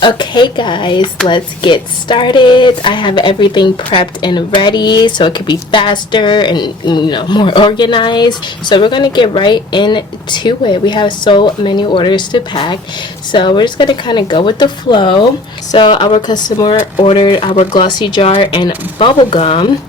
Okay guys, let's get started. I have everything prepped and ready so it could be faster and more organized. So we're gonna get right into it. We have so many orders to pack, so we're just gonna kind of go with the flow. So our customer ordered our glossy jar and bubble gum,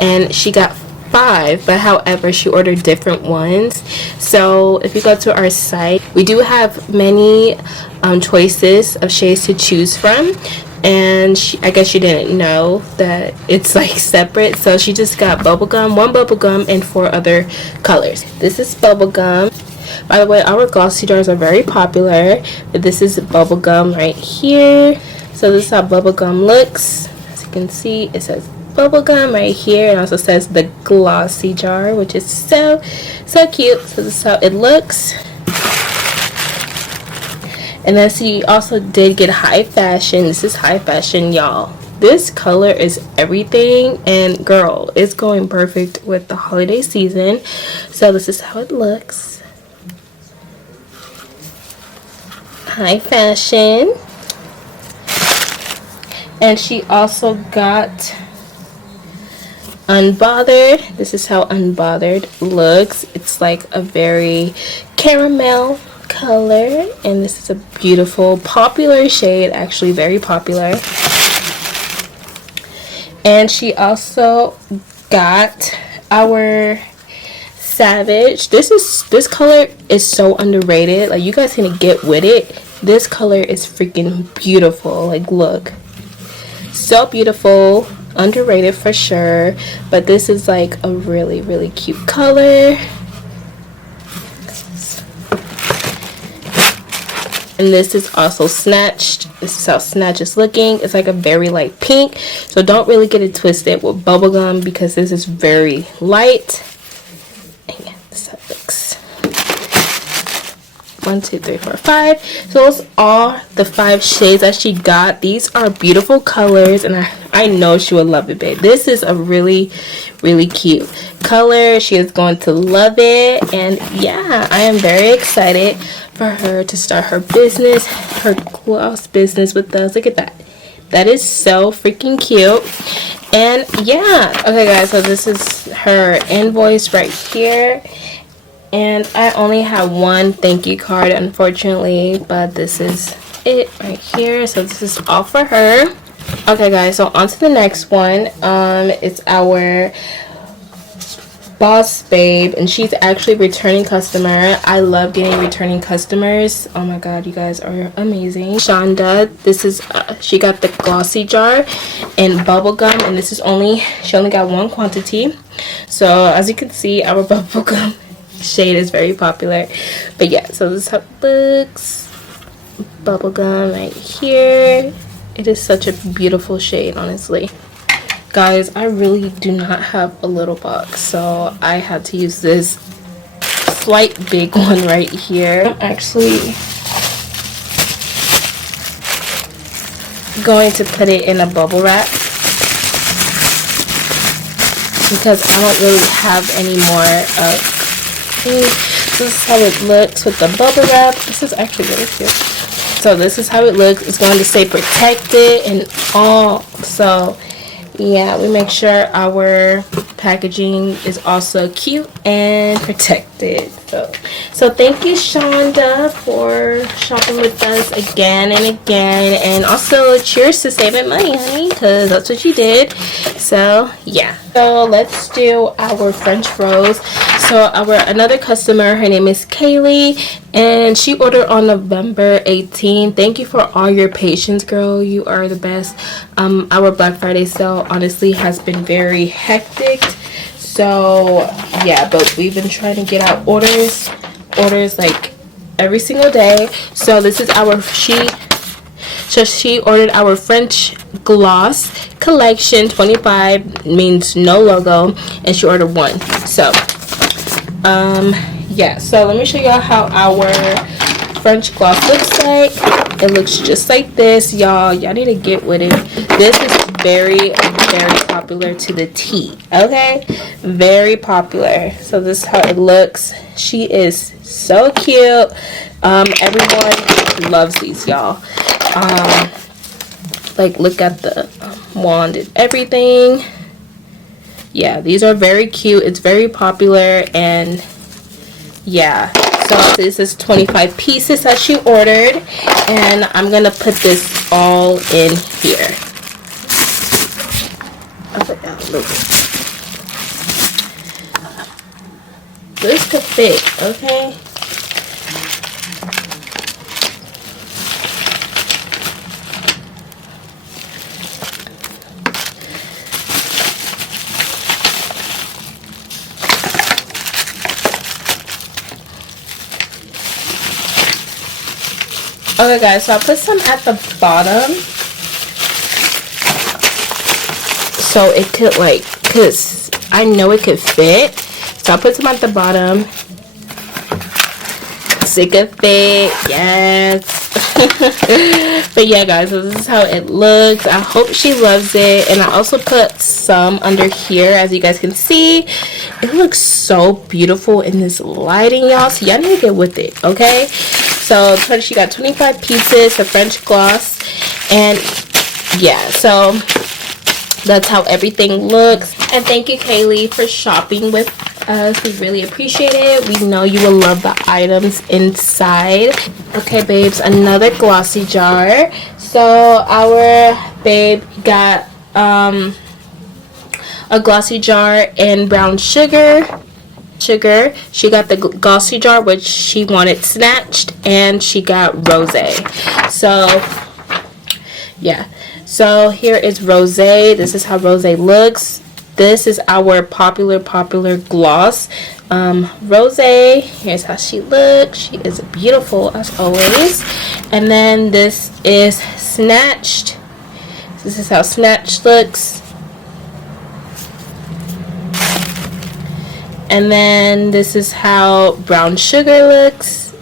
and she got 5, but however she ordered different ones. So if you go to our site, we do have many choices of shades to choose from, and I guess she didn't know that it's like separate, so she just got bubblegum, 1 bubblegum, and 4 other colors. This is bubblegum. By the way, our glossy jars are very popular, but this is bubblegum right here. So this is how bubblegum looks. As you can see, it says bubblegum right here, and also says the glossy jar, which is so cute. So this is how it looks. And then she also did get high fashion. This is high fashion, y'all. This color is everything, and girl, it's going perfect with the holiday season. So this is how it looks. High fashion. And she also got unbothered. This is how unbothered looks. It's like a very caramel color, and this is a beautiful popular shade, actually very popular. And she also got our Savage. This color is so underrated. Like, you guys need to get with it. This color is freaking beautiful. Like, look, so beautiful. Underrated for sure, but this is like a really cute color. And this is also Snatched. This is how Snatch is looking. It's like a very light pink, so don't really get it twisted with bubblegum because this is very light. And yeah, this is how it looks. 1, 2, 3, 4, 5. So those are the 5 shades that she got. These are beautiful colors, and I know she would love it, babe. This is a really cute color. She is going to love it, and yeah, I am very excited for her to start her business, her gloss business with us. Look at that. That is so freaking cute. And yeah, okay guys, so this is her invoice right here. And I only have one thank you card, unfortunately, but this is it right here. So this is all for her. Okay guys, so on to the next one. It's our Boss Babe, and she's actually a returning customer. I love getting returning customers. Oh my god, you guys are amazing. Shonda, this is she got the glossy jar and bubblegum, and this is she only got 1 quantity. So as you can see, our bubblegum shade is very popular. But yeah, so this is how it looks. Bubblegum right here. It is such a beautiful shade, honestly. Guys, I really do not have a little box, so I had to use this slight big one right here. I'm actually going to put it in a bubble wrap because I don't really have any more this is how it looks with the bubble wrap. This is actually really cute. So this is how it looks. It's going to say protected and all. So yeah, we make sure our packaging is also cute and protected. So thank you, Shonda, for shopping with us again and again, and also cheers to saving money, honey, because that's what you did. So yeah, so let's do our French fries. So another customer, her name is Kaylee, and she ordered on November 18th. Thank you for all your patience, girl. You are the best. Our Black Friday sale honestly has been very hectic. So yeah, but we've been trying to get out orders like every single day. So this is she ordered our French gloss collection 25, means no logo, and she ordered 1. So yeah, so let me show y'all how our French gloss looks like. It looks just like this, y'all need to get with it. This is very popular to the T, okay? Very popular. So this is how it looks. She is so cute. Everyone loves these, y'all. like look at the wand and everything. Yeah, these are very cute. It's very popular. And yeah, so this is 25 pieces that she ordered, and I'm gonna put this all in here. This could fit, okay? Okay guys, so I put some at the bottom so it could like, cause I know it could fit, so I put some at the bottom so it could fit. Yes. But yeah guys, so this is how it looks. I hope she loves it. And I also put some under here, as you guys can see. It looks so beautiful in this lighting, y'all, so y'all need to get with it, okay? So she got 25 pieces of French gloss, and yeah, so that's how everything looks. And thank you, Kaylee, for shopping with us. We really appreciate it. We know you will love the items inside. Okay, babes, another glossy jar. So our babe got a glossy jar in brown sugar. She got the glossy jar, which she wanted snatched, and she got rosé. So yeah, so here is rosé. This is how rosé looks. This is our popular gloss, rosé. Here's how she looks. She is beautiful as always. And then this is snatched. This is how snatched looks. And then this is how brown sugar looks.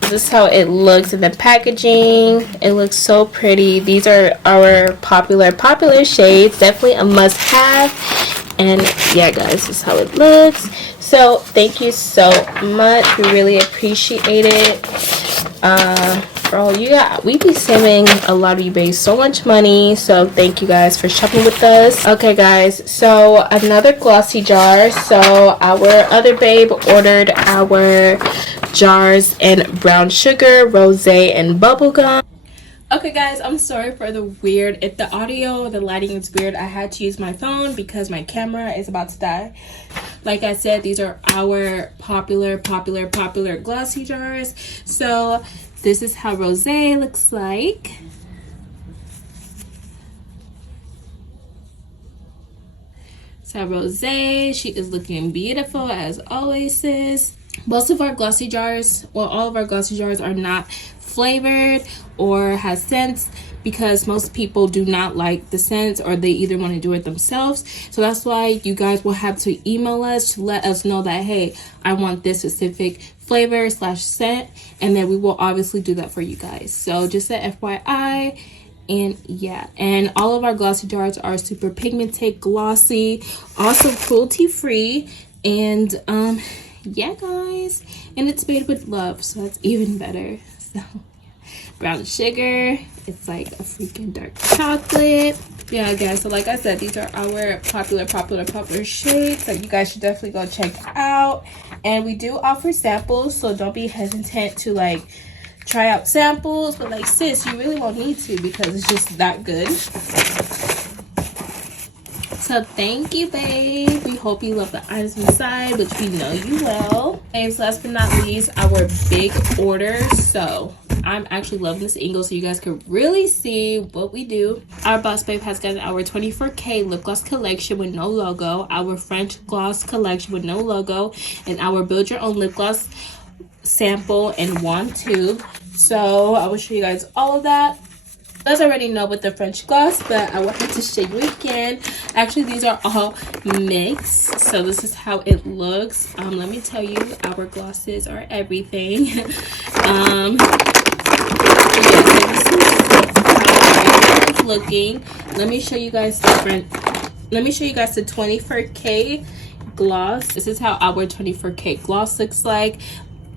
This is how it looks in the packaging. It looks so pretty. These are our popular shades. Definitely a must-have. And yeah, guys, this is how it looks. So thank you so much. We really appreciate it. Bro, we be saving a lot of you babes so much money, so thank you guys for shopping with us. Okay guys, so another glossy jar. So our other babe ordered our jars in brown sugar, rosé, and bubblegum. Okay guys, I'm sorry for the weird, if the audio, the lighting is weird. I had to use my phone because my camera is about to die. Like I said, these are our popular glossy jars. So this is how rosé looks like. So rosé, she is looking beautiful as always, sis. Most of our glossy jars, well, all of our glossy jars are not flavored or has scents, because most people do not like the scents, or they either want to do it themselves. So that's why you guys will have to email us to let us know that, hey, I want this specific flavor / scent, and then we will obviously do that for you guys. So just a FYI. And yeah, and all of our glossy jars are super pigmented, glossy, also cruelty free, and yeah guys, and it's made with love, so that's even better. So brown sugar, it's like a freaking dark chocolate. Yeah guys, so like I said, these are our popular shades that you guys should definitely go check out. And we do offer samples, so don't be hesitant to like try out samples, but like sis, you really won't need to because it's just that good. So thank you, babe. We hope you love the items inside, which we know you will. And so last but not least, our big order. So I'm actually loving this angle so you guys can really see what we do. Our boss babe has gotten our 24K lip gloss collection with no logo, our French gloss collection with no logo, and our build your own lip gloss sample and wand tube. So I will show you guys all of that. You guys already know with the French gloss, but I wanted to show you again. Actually, these are all mixed, so this is how it looks. Let me tell you, our glosses are everything. Yeah, so this is how it's looking. Let me show you guys the 24K gloss. This is how our 24K gloss looks like.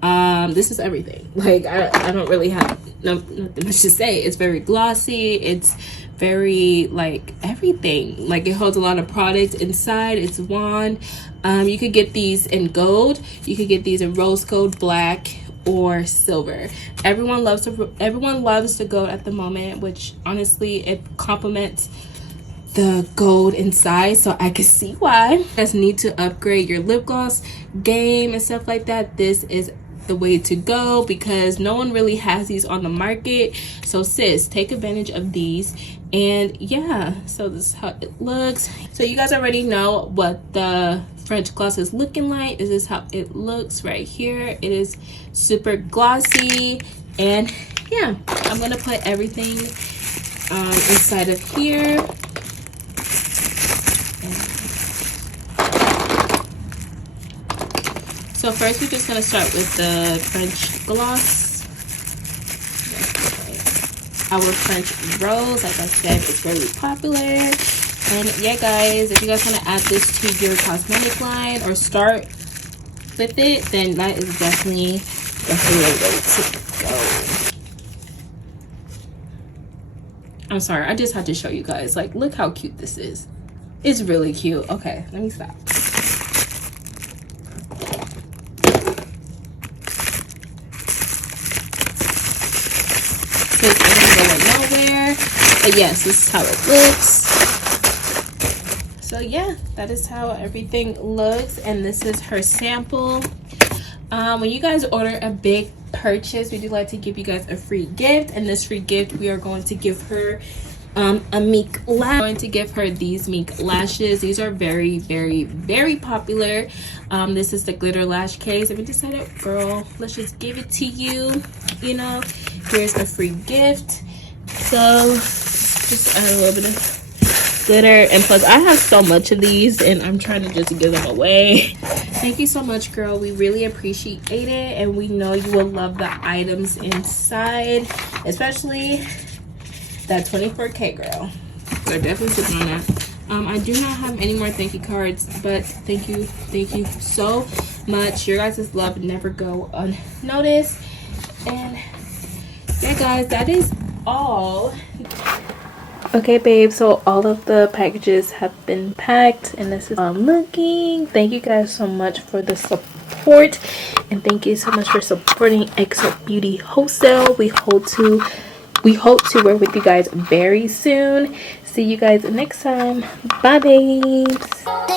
This is everything. Like I don't really have nothing much to say. It's very glossy. It's very like everything. Like it holds a lot of product inside. It's wand. You could get these in gold. You could get these in rose gold, black, or silver. Everyone loves the gold at the moment, which honestly it complements the gold inside, so I can see why. You guys need to upgrade your lip gloss game and stuff like that. This is the way to go because no one really has these on the market. So sis, take advantage of these. And yeah, so this is how it looks. So you guys already know what the French gloss is looking like. This is how it looks right here. It is super glossy. And yeah, I'm gonna put everything inside of here. So first we're just gonna start with the French gloss. Our French rose, like I said, is very popular. And yeah guys, if you guys want to add this to your cosmetic line or start with it, then that is definitely a way to go. I'm sorry, I just had to show you guys, like, look how cute this is. It's really cute. Okay, let me stop. It ain't going nowhere, but yes, this is how it looks. So yeah, that is how everything looks, and this is her sample. When you guys order a big purchase, we do like to give you guys a free gift, and this free gift we are going to give her a Meek lash. I'm going to give her these Meek lashes. These are very, very, very popular. This is the glitter lash case, and we decided, girl, let's just give it to you. You know, here's a free gift. So just add a little bit of glitter, and plus I have so much of these and I'm trying to just give them away. Thank you so much, girl. We really appreciate it, and we know you will love the items inside, especially that 24K, girl. They're definitely sitting on that. I do not have any more thank you cards, but thank you so much. Your guys' love never go unnoticed. And yeah guys, that is all. Okay babe, so all of the packages have been packed, and this is looking. Thank you guys so much for the support, and thank you so much for supporting XO Beauty Wholesale. We hope to work with you guys very soon. See you guys next time. Bye babes.